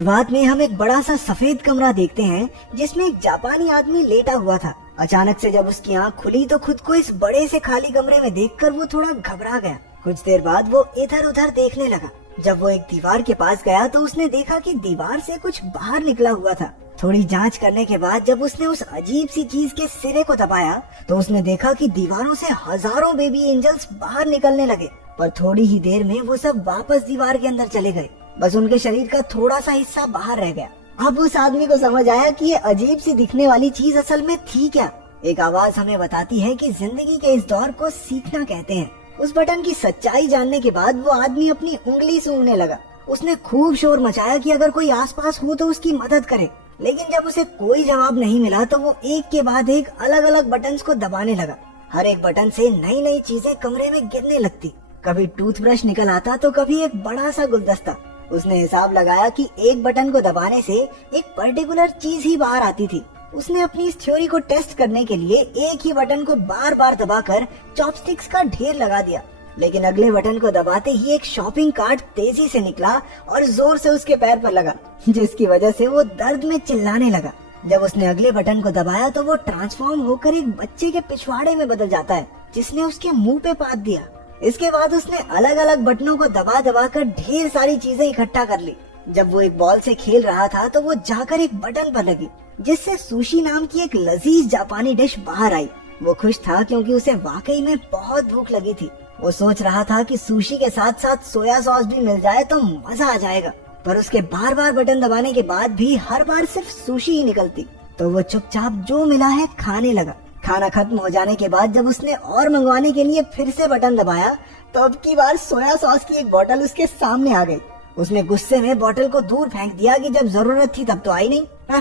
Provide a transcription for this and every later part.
बाद में हम एक बड़ा सा सफेद कमरा देखते हैं जिसमें एक जापानी आदमी लेटा हुआ था। अचानक से जब उसकी आंख खुली तो खुद को इस बड़े से खाली कमरे में देखकर वो थोड़ा घबरा गया। कुछ देर बाद वो इधर उधर देखने लगा। जब वो एक दीवार के पास गया तो उसने देखा कि दीवार से कुछ बाहर निकला हुआ था। थोड़ी जांच करने के बाद जब उसने उस अजीब सी चीज के सिरे को दबाया तो उसने देखा कि दीवारों से हजारों बेबी एंजल्स बाहर निकलने लगे, पर थोड़ी ही देर में वो सब वापस दीवार के अंदर चले गए। बस उनके शरीर का थोड़ा सा हिस्सा बाहर रह गया। अब उस आदमी को समझ आया कि ये अजीब सी दिखने वाली चीज असल में थी क्या। एक आवाज हमें बताती है कि जिंदगी के इस दौर को सीखना कहते हैं। उस बटन की सच्चाई जानने के बाद वो आदमी अपनी उंगली सूंघने लगा। उसने खूब शोर मचाया कि अगर कोई आसपास हो तो उसकी मदद करे, लेकिन जब उसे कोई जवाब नहीं मिला तो वो एक के बाद एक अलग अलग बटन्स को दबाने लगा। हर एक बटन से नई नई चीजें कमरे में गिरने लगती। कभी टूथब्रश निकल आता तो कभी एक बड़ा सा गुलदस्ता। उसने हिसाब लगाया कि एक बटन को दबाने से एक पर्टिकुलर चीज ही बाहर आती थी। उसने अपनी इस थ्योरी को टेस्ट करने के लिए एक ही बटन को बार बार दबाकर चॉपस्टिक्स का ढेर लगा दिया, लेकिन अगले बटन को दबाते ही एक शॉपिंग कार्ट तेजी से निकला और जोर से उसके पैर पर लगा, जिसकी वजह से वो दर्द में चिल्लाने लगा। जब उसने अगले बटन को दबाया तो वो ट्रांसफॉर्म होकर एक बच्चे के पिछवाड़े में बदल जाता है, जिसने उसके मुंह पे पात दिया। इसके बाद उसने अलग अलग बटनों को दबा दबा कर ढेर सारी चीजें इकट्ठा कर ली। जब वो एक बॉल से खेल रहा था तो वो जाकर एक बटन पर लगी, जिससे सुशी नाम की एक लजीज जापानी डिश बाहर आई। वो खुश था क्योंकि उसे वाकई में बहुत भूख लगी थी। वो सोच रहा था कि सुशी के साथ साथ सोया सॉस भी मिल जाए तो मजा आ जाएगा, पर उसके बार बार बटन दबाने के बाद भी हर बार सिर्फ सुशी ही निकलती। तो वो चुपचाप जो मिला है खाने लगा। खाना खत्म हो जाने के बाद जब उसने और मंगवाने के लिए फिर से बटन दबाया तो अब की बार सोया सॉस की एक बोतल उसके सामने आ गई। उसने गुस्से में बोतल को दूर फेंक दिया कि जब जरूरत थी तब तो आई नहीं।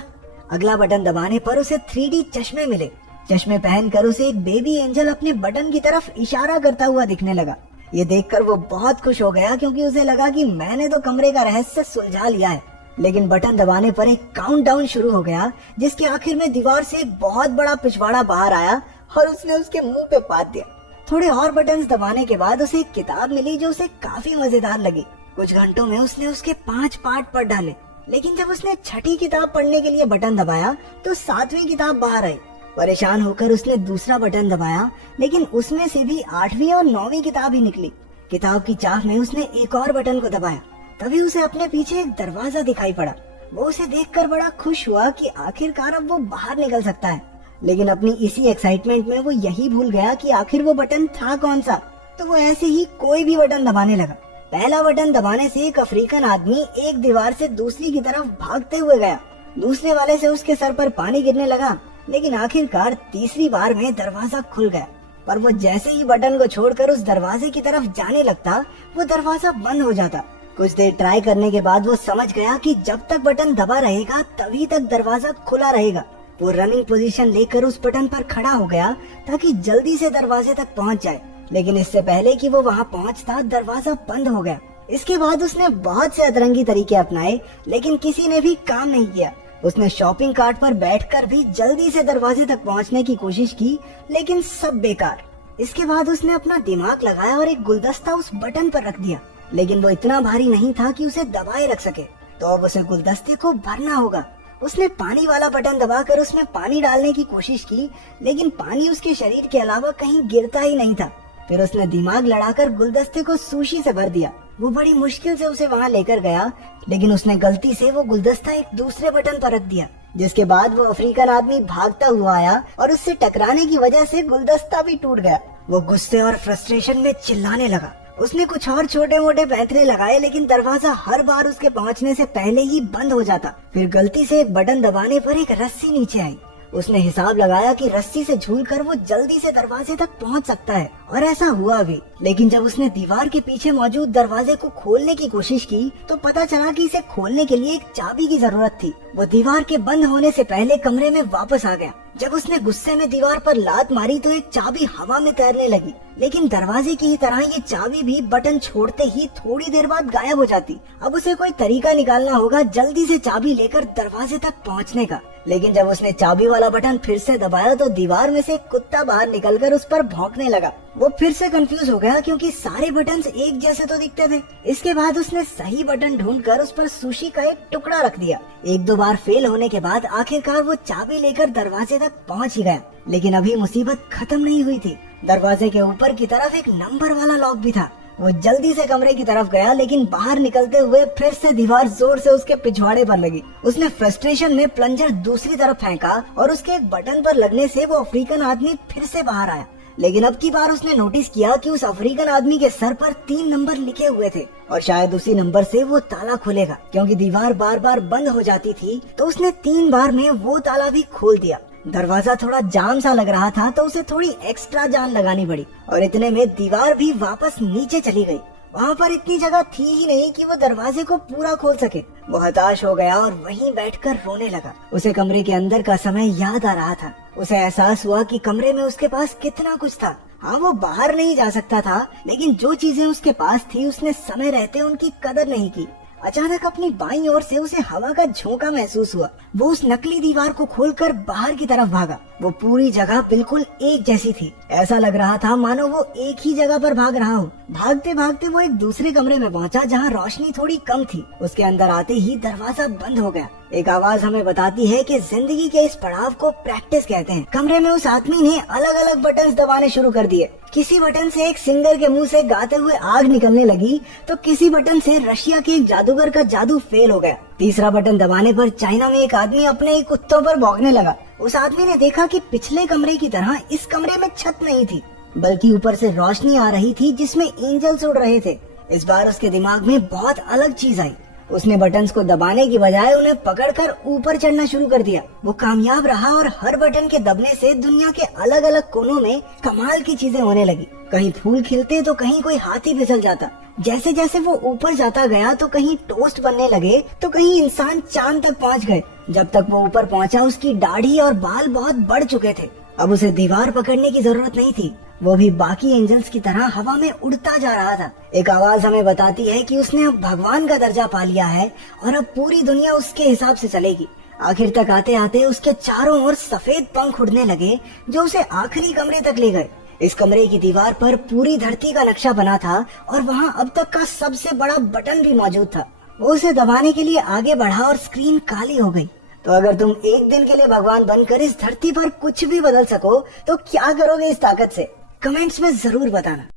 अगला बटन दबाने पर उसे 3D चश्मे मिले। चश्मे पहनकर उसे एक बेबी एंजल अपने बटन की तरफ इशारा करता हुआ दिखने लगा। ये देखकर वो बहुत खुश हो गया क्योंकि उसे लगा कि मैंने तो कमरे का रहस्य सुलझा लिया है। लेकिन बटन दबाने पर एक काउंटडाउन शुरू हो गया, जिसके आखिर में दीवार से एक बहुत बड़ा पिछवाड़ा बाहर आया और उसने उसके मुंह पे पात दिया। थोड़े और बटन्स दबाने के बाद उसे एक किताब मिली जो उसे काफी मजेदार लगी। कुछ घंटों में उसने उसके 5 पार्ट पढ़ डाले, लेकिन जब उसने छठी किताब पढ़ने के लिए बटन दबाया तो 7वीं किताब बाहर आई। परेशान होकर उसने दूसरा बटन दबाया, लेकिन उसमें से भी 8वीं और 9वीं किताब ही निकली। किताब की चाह में उसने एक और बटन को दबाया, तभी उसे अपने पीछे एक दरवाजा दिखाई पड़ा। वो उसे देखकर बड़ा खुश हुआ कि आखिरकार अब वो बाहर निकल सकता है, लेकिन अपनी इसी एक्साइटमेंट में वो यही भूल गया कि आखिर वो बटन था कौन सा। तो वो ऐसे ही कोई भी बटन दबाने लगा। पहला बटन दबाने से एक अफ्रीकन आदमी एक दीवार से दूसरी की तरफ भागते हुए गया। दूसरे वाले से उसके सर पर पानी गिरने लगा, लेकिन आखिरकार तीसरी बार में दरवाजा खुल गया। पर वो जैसे ही बटन को छोड़कर उस दरवाजे की तरफ जाने लगता, वो दरवाजा बंद हो जाता। कुछ देर ट्राई करने के बाद वो समझ गया कि जब तक बटन दबा रहेगा तभी तक दरवाजा खुला रहेगा। वो रनिंग पोजीशन लेकर उस बटन पर खड़ा हो गया ताकि जल्दी से दरवाजे तक पहुंच जाए, लेकिन इससे पहले कि वो वहां पहुंचता दरवाजा बंद हो गया। इसके बाद उसने बहुत से अतरंगी तरीके अपनाए, लेकिन किसी ने भी काम नहीं किया। उसने शॉपिंग कार्ट पर बैठकर भी जल्दी से दरवाजे तक पहुंचने की कोशिश की, लेकिन सब बेकार। इसके बाद उसने अपना दिमाग लगाया और एक गुलदस्ता उस बटन पर रख दिया, लेकिन वो इतना भारी नहीं था कि उसे दबाए रख सके। तो अब उसे गुलदस्ते को भरना होगा। उसने पानी वाला बटन दबाकर उसमें पानी डालने की कोशिश की, लेकिन पानी उसके शरीर के अलावा कहीं गिरता ही नहीं था। फिर उसने दिमाग लड़ाकर गुलदस्ते को सुशी से भर दिया। वो बड़ी मुश्किल से उसे वहां लेकर गया, लेकिन उसने गलती से वो गुलदस्ता एक दूसरे बटन पर रख दिया। जिसके बाद वो अफ्रीकन आदमी भागता हुआ आया और उससे टकराने की वजह से गुलदस्ता भी टूट गया। वो गुस्से और फ्रस्ट्रेशन में चिल्लाने लगा। उसने कुछ और छोटे मोटे पैंतरे लगाए, लेकिन दरवाजा हर बार उसके पहुंचने से पहले ही बंद हो जाता। फिर गलती से एक बटन दबाने पर एक रस्सी नीचे आई। उसने हिसाब लगाया कि रस्सी से झूलकर वो जल्दी से दरवाजे तक पहुंच सकता है, और ऐसा हुआ भी। लेकिन जब उसने दीवार के पीछे मौजूद दरवाजे को खोलने की कोशिश की तो पता चला कि इसे खोलने के लिए एक चाबी की जरूरत थी। वो दीवार के बंद होने से पहले कमरे में वापस आ गया। जब उसने गुस्से में दीवार पर लात मारी तो एक चाबी हवा में तैरने लगी, लेकिन दरवाजे की ही तरह ये चाबी भी बटन छोड़ते ही थोड़ी देर बाद गायब हो जाती। अब उसे कोई तरीका निकालना होगा जल्दी से चाबी लेकर दरवाजे तक पहुंचने का, लेकिन जब उसने चाबी वाला बटन फिर से दबाया तो दीवार में से एक कुत्ता बाहर निकलकर उस पर भौंकने लगा। वो फिर से कंफ्यूज हो गया क्योंकि सारे बटन्स एक जैसे तो दिखते थे। इसके बाद उसने सही बटन ढूंढकर उस पर सुशी का एक टुकड़ा रख दिया। एक दो बार फेल होने के बाद आखिरकार वो चाबी लेकर दरवाजे तक पहुंच ही गया। लेकिन अभी मुसीबत खत्म नहीं हुई थी। दरवाजे के ऊपर की तरफ एक नंबर वाला लॉक भी था। वो जल्दी से कमरे की तरफ गया, लेकिन बाहर निकलते हुए फिर से दीवार जोर से उसके पिछवाड़े पर लगी। उसने फ्रस्ट्रेशन में प्लंजर दूसरी तरफ फेंका और उसके एक बटन पर लगने से वो अफ्रीकन आदमी फिर से बाहर आया। लेकिन अब की बार उसने नोटिस किया कि उस अफ्रीकन आदमी के सर पर 3 नंबर लिखे हुए थे और शायद उसी नंबर से वो ताला खुलेगा। क्योंकि दीवार बार बार बंद हो जाती थी तो उसने 3 बार में वो ताला भी खोल दिया। दरवाजा थोड़ा जाम सा लग रहा था तो उसे थोड़ी एक्स्ट्रा जान लगानी पड़ी और इतने में दीवार भी वापस नीचे चली गई। वहाँ पर इतनी जगह थी ही नहीं कि वो दरवाजे को पूरा खोल सके। वो हताश हो गया और वहीं बैठकर रोने लगा। उसे कमरे के अंदर का समय याद आ रहा था। उसे एहसास हुआ कि कमरे में उसके पास कितना कुछ था। हाँ, वो बाहर नहीं जा सकता था, लेकिन जो चीजें उसके पास थी उसने समय रहते उनकी कदर नहीं की। अचानक अपनी बाईं ओर से उसे हवा का झोंका महसूस हुआ। वो उस नकली दीवार को खोलकर बाहर की तरफ भागा। वो पूरी जगह बिल्कुल एक जैसी थी। ऐसा लग रहा था मानो वो एक ही जगह पर भाग रहा हो। भागते भागते वो एक दूसरे कमरे में पहुंचा जहां रोशनी थोड़ी कम थी। उसके अंदर आते ही दरवाजा बंद हो गया। एक आवाज हमें बताती है कि जिंदगी के इस पड़ाव को प्रैक्टिस कहते हैं। कमरे में उस आदमी ने अलग अलग बटन दबाने शुरू कर दिए। किसी बटन से एक सिंगर के मुंह से गाते हुए आग निकलने लगी तो किसी बटन से रशिया के एक जादूगर का जादू फेल हो गया। तीसरा बटन दबाने पर चाइना में एक आदमी अपने ही कुत्तों पर भौंकने लगा। उस आदमी ने देखा कि पिछले कमरे की तरह इस कमरे में छत नहीं थी, बल्कि ऊपर से रोशनी आ रही थी जिसमें एंजल्स उड़ रहे थे। इस बार उसके दिमाग में बहुत अलग चीज आई। उसने बटन्स को दबाने की बजाय उन्हें पकड़कर ऊपर चढ़ना शुरू कर दिया। वो कामयाब रहा और हर बटन के दबने से दुनिया के अलग अलग कोनों में कमाल की चीजें होने लगी। कहीं फूल खिलते तो कहीं कोई हाथी फिसल जाता। जैसे जैसे वो ऊपर जाता गया तो कहीं टोस्ट बनने लगे तो कहीं इंसान चांद तक पहुंच गए। जब तक वो ऊपर पहुंचा उसकी दाढ़ी और बाल बहुत बढ़ चुके थे। अब उसे दीवार पकड़ने की जरूरत नहीं थी, वो भी बाकी एंजल्स की तरह हवा में उड़ता जा रहा था। एक आवाज हमें बताती है कि उसने अब भगवान का दर्जा पा लिया है और अब पूरी दुनिया उसके हिसाब से चलेगी। आखिर तक आते आते उसके चारों ओर सफेद पंख उड़ने लगे जो उसे आखिरी कमरे तक ले गए। इस कमरे की दीवार पर पूरी धरती का नक्शा बना था और वहाँ अब तक का सबसे बड़ा बटन भी मौजूद था। वो उसे दबाने के लिए आगे बढ़ा और स्क्रीन काली हो गई। तो अगर तुम एक दिन के लिए भगवान बनकर इस धरती पर कुछ भी बदल सको तो क्या करोगे इस ताकत से? कमेंट्स में जरूर बताना।